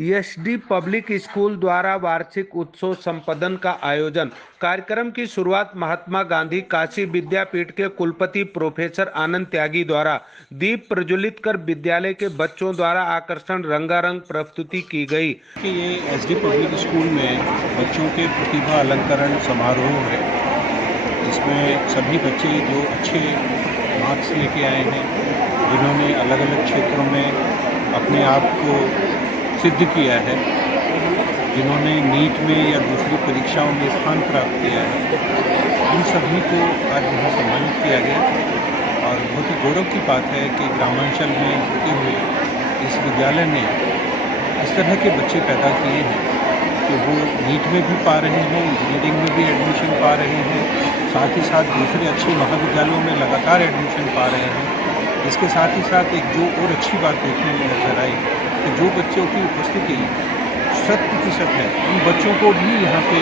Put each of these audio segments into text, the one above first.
SD public school द्वारा वार्षिक उत्सव संपन्न का आयोजन। कार्यक्रम की शुरुआत महात्मा गांधी काशी विद्यापीठ के कुलपति प्रोफेसर आनंद त्यागी द्वारा दीप प्रज्वलित कर विद्यालय के बच्चों द्वारा आकर्षण रंगारंग प्रस्तुति की गई। कि ये एसडी पब्लिक स्कूल में बच्चों के प्रतिभा अलंकरण समारोह है, जिसमें सभी बच्चे जो अच्छे मार्क्स लेके आए हैं, जिन्होंने अलग अलग क्षेत्रों में अपने आप को सिद्ध किया है, जिन्होंने नीट में या दूसरी परीक्षाओं में स्थान प्राप्त किया है, उन सभी को आज यहाँ सम्मानित किया गया। और बहुत ही गौरव की बात है कि ग्रामांचल में होते हुए इस विद्यालय ने इस तरह के बच्चे पैदा किए हैं कि वो नीट में भी पा रहे हैं, इंजीनियरिंग में भी एडमिशन पा रहे हैं, साथ ही साथ दूसरे अच्छे महाविद्यालयों में लगातार एडमिशन पा रहे हैं। इसके साथ ही साथ एक जो और अच्छी बात देखने में नजर आई कि जो बच्चों की उपस्थिति 100% है, उन बच्चों को भी यहाँ पे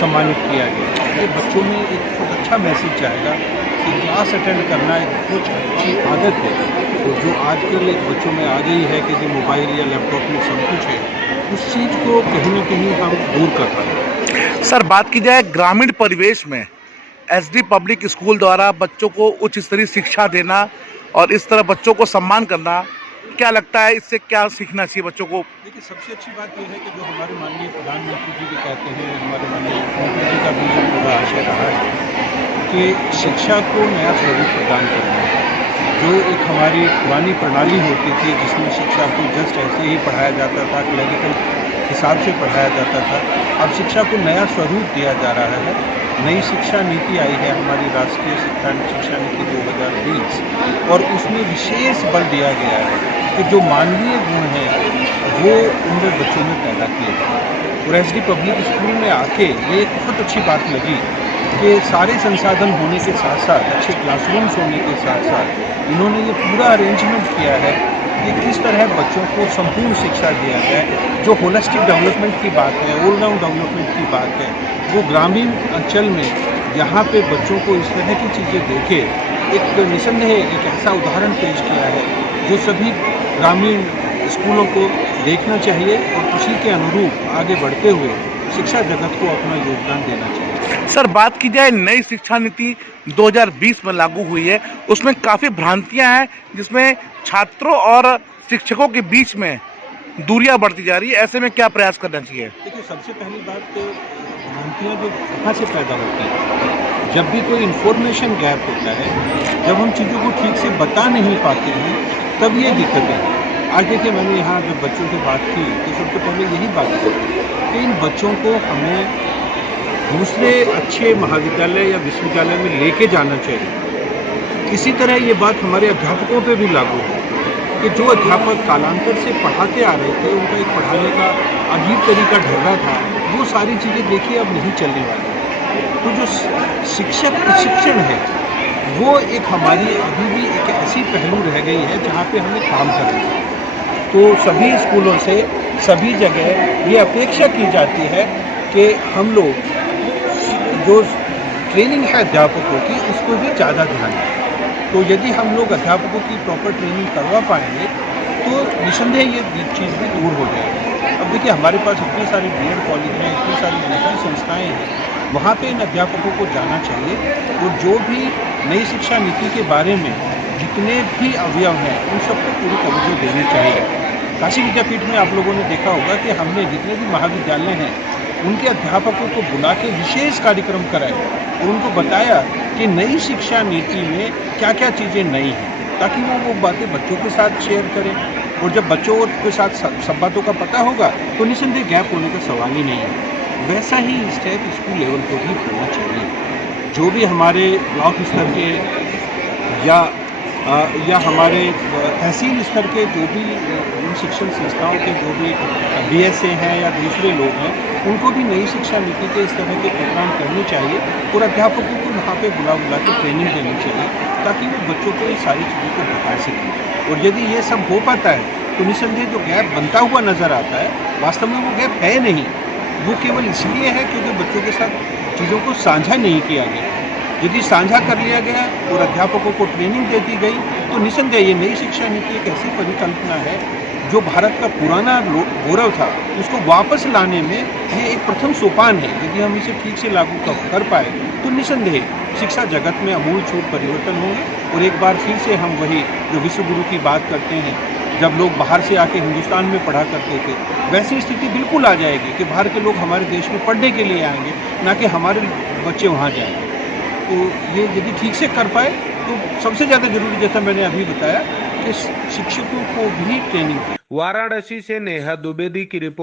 सम्मानित किया गया। ये बच्चों में एक बहुत अच्छा मैसेज जाएगा कि क्लास अटेंड करना एक बहुत अच्छी आदत है, तो जो आजकल एक बच्चों में आ गई है कि जो मोबाइल या लैपटॉप में सब कुछ है, उस चीज़ को कहीं ना कहीं हम दूर कर रहे हैं। सर, बात की जाए ग्रामीण परिवेश में एसडी पब्लिक स्कूल द्वारा बच्चों को उच्च स्तरीय शिक्षा देना और इस तरह बच्चों को सम्मान करना, क्या लगता है इससे क्या सीखना चाहिए बच्चों को? देखिए, सबसे अच्छी बात यह है कि जो हमारे माननीय प्रधानमंत्री जी भी कहते हैं, हमारे माननीय मुख्यमंत्री जी का भी जो पूरा आशय रहा है कि शिक्षा को नया स्वरूप प्रदान करना है। जो एक हमारी पुरानी प्रणाली होती थी जिसमें शिक्षा को जस्ट ऐसे ही पढ़ाया जाता था, क्लरिकल हिसाब से पढ़ाया जाता था, अब शिक्षा को नया स्वरूप दिया जा रहा है। नई शिक्षा नीति आई है, हमारी राष्ट्रीय शिक्षा नीति 2020, और उसमें विशेष बल दिया गया है कि जो मानवीय गुण हैं वो उनमें बच्चों में पैदा किए जाए। और एसडी पब्लिक स्कूल में आके ये एक बहुत अच्छी बात लगी कि सारे संसाधन होने के साथ साथ, अच्छे क्लासरूम्स होने के साथ साथ, इन्होंने ये पूरा अरेंजमेंट किया है कि किस तरह बच्चों को संपूर्ण शिक्षा दिया जाए। जो होलिस्टिक डेवलपमेंट की बात है, ऑल राउंड डेवलपमेंट की बात है, वो ग्रामीण अंचल में यहाँ पे बच्चों को इस तरह की चीज़ें देखे, एक निसंदेह एक ऐसा उदाहरण पेश किया है जो सभी ग्रामीण स्कूलों को देखना चाहिए और उसी के अनुरूप आगे बढ़ते हुए शिक्षा जगत को अपना योगदान देना चाहिए। सर, बात की जाए नई शिक्षा नीति 2020 में लागू हुई है, उसमें काफ़ी भ्रांतियां हैं, जिसमें छात्रों और शिक्षकों के बीच में दूरियां बढ़ती जा रही है। ऐसे में क्या प्रयास करना चाहिए? देखिए, सबसे पहली बात तो भ्रांतियाँ जो कहाँ से पैदा होती हैं, जब भी कोई इन्फॉर्मेशन गैप होता है, जब हम चीज़ों को ठीक से बता नहीं पाते हैं, तब ये दिक्कतें हैं। आज देखिए, मैंने यहाँ जब बच्चों से बात की तो सबसे पहले यही बात की कि इन बच्चों को हमें दूसरे अच्छे महाविद्यालय या विश्वविद्यालय में लेके जाना चाहिए। इसी तरह ये बात हमारे अध्यापकों पे भी लागू है कि जो अध्यापक कालांतर से पढ़ाते आ रहे थे, उनका एक पढ़ाने का अजीब तरीका ढल रहा था, वो सारी चीज़ें देखिए अब नहीं चलने वाली। तो जो शिक्षक प्रशिक्षण है, वो एक हमारी अभी भी एक ऐसी पहलू रह गई है जहाँ पे हमें काम करना है। तो सभी स्कूलों से, सभी जगह ये अपेक्षा की जाती है कि हम लोग जो ट्रेनिंग है अध्यापकों की, उसको भी ज़्यादा ध्यान दें। तो यदि हम लोग अध्यापकों की प्रॉपर ट्रेनिंग करवा पाएंगे तो निसंदेह ये चीज़ भी दूर हो जाएगी। अब देखिए, हमारे पास इतने सारे बीएड कॉलेज हैं, इतनी सारी दूसरी संस्थाएँ हैं, वहाँ पे इन अध्यापकों को जाना चाहिए और जो भी नई शिक्षा नीति के बारे में जितने भी अवयव हैं, उन सबको पूरी तवज्जो देनी चाहिए। काशी विद्यापीठ में आप लोगों ने देखा होगा कि हमने जितने भी महाविद्यालय हैं, उनके अध्यापकों को बुला के विशेष कार्यक्रम कराए और उनको बताया कि नई शिक्षा नीति में क्या क्या चीज़ें नई हैं, ताकि वो बातें बच्चों के साथ शेयर करें। और जब बच्चों के साथ सब बातों का पता होगा तो निसंदेह गैप होने का सवाल ही नहीं है। वैसा ही स्टेप स्कूल लेवल को भी होना चाहिए। जो भी हमारे ब्लॉक स्तर के या हमारे तहसील स्तर के जो भी शिक्षण संस्थाओं के जो भी बीएसए हैं या दूसरे लोग हैं, उनको भी नई शिक्षा नीति के इस तरह के प्रोग्राम करने चाहिए और अध्यापकों को वहाँ पे बुला के ट्रेनिंग देनी चाहिए, ताकि वो बच्चों को ये सारी चीज़ों को बता सकें। और यदि ये सब हो पाता है तो निसंदेह जो गैप बनता हुआ नज़र आता है, वास्तव में वो गैप है नहीं, वो केवल इसलिए है क्योंकि बच्चों के साथ चीज़ों को साझा नहीं किया गया। यदि साझा कर लिया गया और अध्यापकों को ट्रेनिंग दे दी गई तो निसंदेह ये नई शिक्षा नीति एक ऐसी परिकल्पना है जो भारत का पुराना गौरव था उसको वापस लाने में ये एक प्रथम सोपान है। यदि हम इसे ठीक से लागू कर पाए तो निसंदेह शिक्षा जगत में आमूलचूल परिवर्तन होंगे और एक बार फिर से हम वही जो विश्व गुरु की बात करते हैं, जब लोग बाहर से आके हिंदुस्तान में पढ़ा करते थे, वैसी स्थिति बिल्कुल आ जाएगी कि बाहर के लोग हमारे देश में पढ़ने के लिए आएंगे, ना कि हमारे बच्चे वहाँ जाएंगे। तो ये यदि ठीक से कर पाए तो सबसे ज़्यादा जरूरी, जैसा मैंने अभी बताया, कि शिक्षकों को भी ट्रेनिंग। वाराणसी से नेहा द्विवेदी की रिपोर्ट।